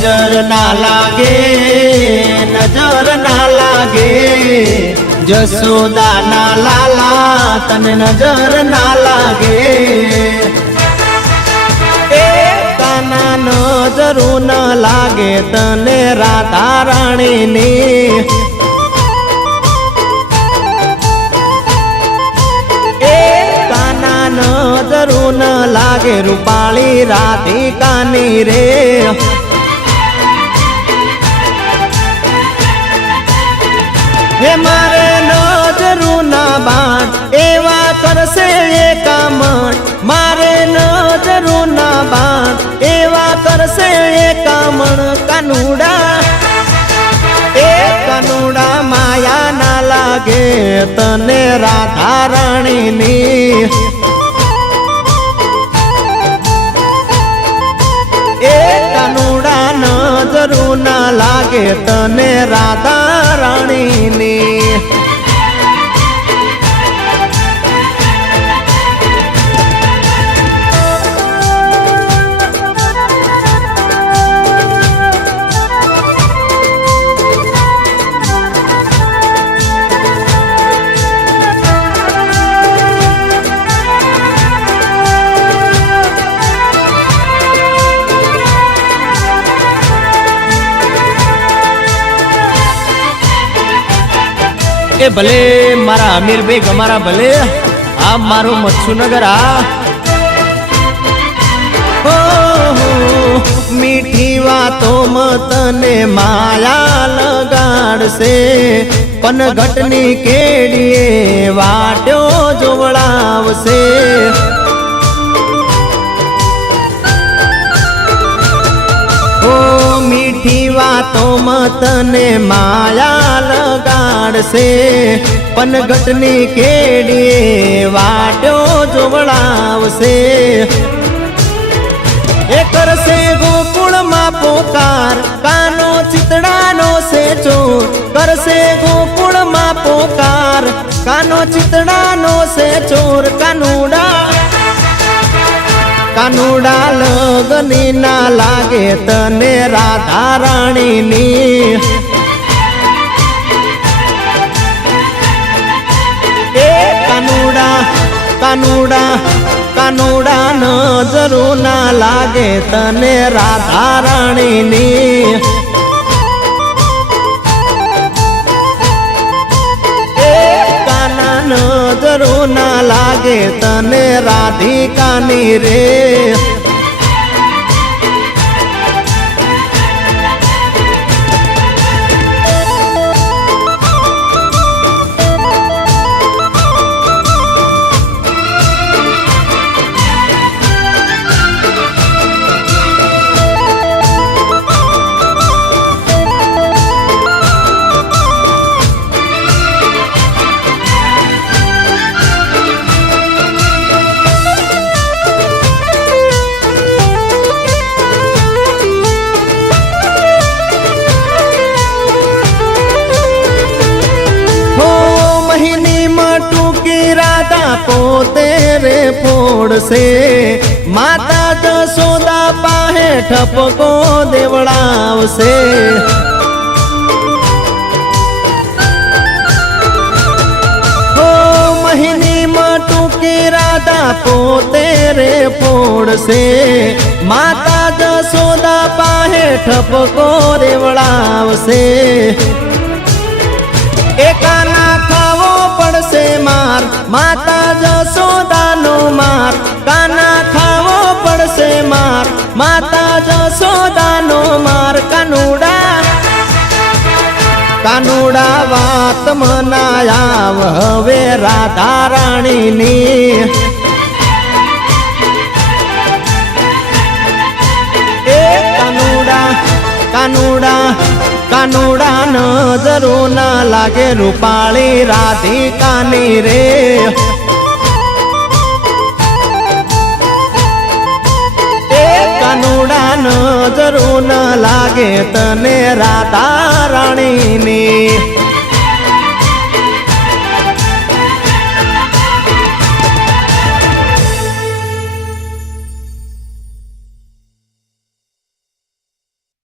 નજર ના લાગે, નજર ના લાગે, જશોદા ના લાલા તને નજર ના લાગે. એ કાના નજરું ન લાગે તને રાધા રાણીની. એ કાના નજરું ન લાગે રૂપાળી રાધિકાની રે. હે મારે નજરું ના બાણ એવા કરશે એ કામણ, મારે નજરું ના બાણ એવા કરશે એ કામણ. કાનુડા એ કાનુડા માયા ના લાગે તને રાધા રાણીની. એ કાનુડા નજરું ના લાગે તને રાધા રાણીની. એ ભલે મારા અમીર બેગ અમારા ભલે, આ મારું મચ્છુનગર. આ મીઠી વાતો તને માયા લગાડશે, પણ ઘટની કેડીએ વાટ્યો જોવડાવશે. મીઠી વાતો તને માયા લગાડશે, પણ ઘટની કેડીએ વાટ્યો જોવડાવશે. એ કરશે ગોકુળમાં પોકાર કાનો ચિતડાનો છે ચોર, કરશે ગોકુળમાં પોકાર કાનો ચિતડાનો છે ચોર. કાનુડા કાનુડા લગની ના લાગે તને રાધા રાણીની. એ કાનુડા કાનુડા કાનુડા નજરું ના લાગે તને રાધા રાણીની. એ કાના નજરું ના લાગે તને રાધિકાની રે. પોતે રે ફોડશે, માતા જશોદા પાહે ઠપકો દેવડાવશે. મહિની ટૂંકી રાધા પોતે રે ફોડશે, માતા જશોદા પાહે ઠપકો દેવડાવશે. એકાના ખાવો પડશે માર માતા જશોદાનો માર, કાના ખાવો પડશે માર માતા જશોદાનો માર. કાનુડા કાનુડા વાત મનાયાવ હવે રાધા રાણીની. એ કાનુડા કાનુડા કાનુડા નજરું ના લાગે રૂપાળી રાધિકાની રે. એ કાનુડા નજરું ના લાગે તને રાધા રાણીની.